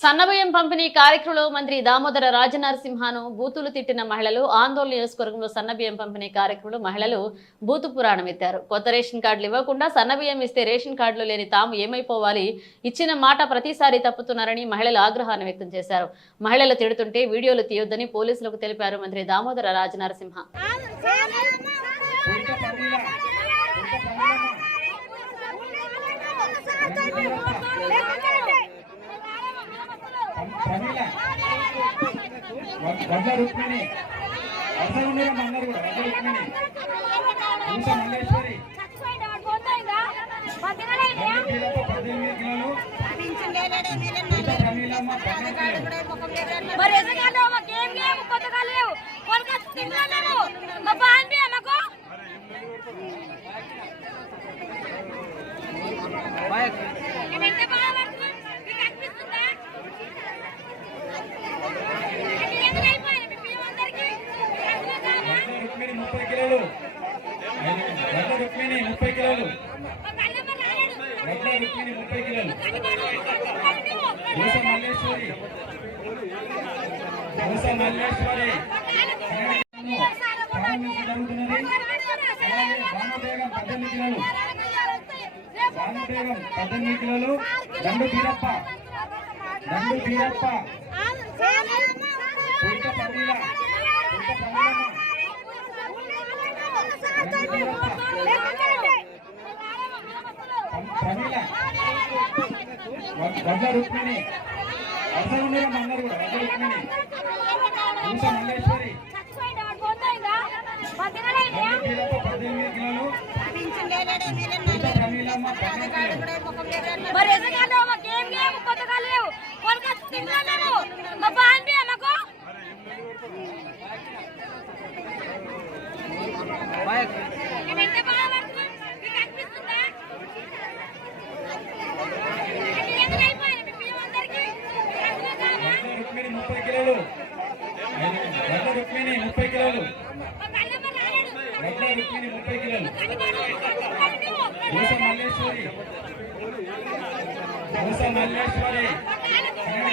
సన్నబియ్యం పంపిణీ కార్యక్రమంలో మంత్రి దామోదర రాజనరసింహను బూతులు తిట్టిన మహిళలు ఆందోళన నియోజకవర్గంలో సన్నబియ్యం పంపిణీ కార్యక్రమంలో మహిళలు బూతు పురాణం ఎత్తారు. కొత్త రేషన్ కార్డులు ఇవ్వకుండా సన్నబియ్యం ఇస్తే రేషన్ కార్డులు లేని తాము ఏమైపోవాలి, ఇచ్చిన మాట ప్రతిసారి తప్పుతున్నారని మహిళలు ఆగ్రహాన్ని వ్యక్తం చేశారు. మహిళలు తిడుతుంటే వీడియోలు తీయొద్దని పోలీసులకు తెలిపారు మంత్రి దామోదర రాజనరసింహ. వడ్ల రుక్మిణి అసలు మందరు కూడా వడ్ల రుక్మిణి ఇంకా మల్లేశ్వరి 18 కిలోలు ప్రమీలమ్మ 30 కిలోలు వడ్ల రుక్మిణి 30 కిలోలు వడ్ల రుక్మిణి 30 కిలోలు మల్లేశ్వరి మల్లేశ్వరి జరుగుతున్నది. వానబేగం 18 కిలోలు వానబేగం 18 కిలోలు దండు బీరప్ప ఉడక ప్రమీల వడ్ల రుక్మిణి అసలు మందరు కూడా వడ్ల రుక్మిణి ఇంకా మల్లేశ్వరి 18 కిలోలు ప్రమీలమ్మ 30 కిలోలు వడ్ల రుక్మిణి 30 కిలోలు వడ్ల రుక్మిణి 30 కిలోలు మల్లేశ్వరి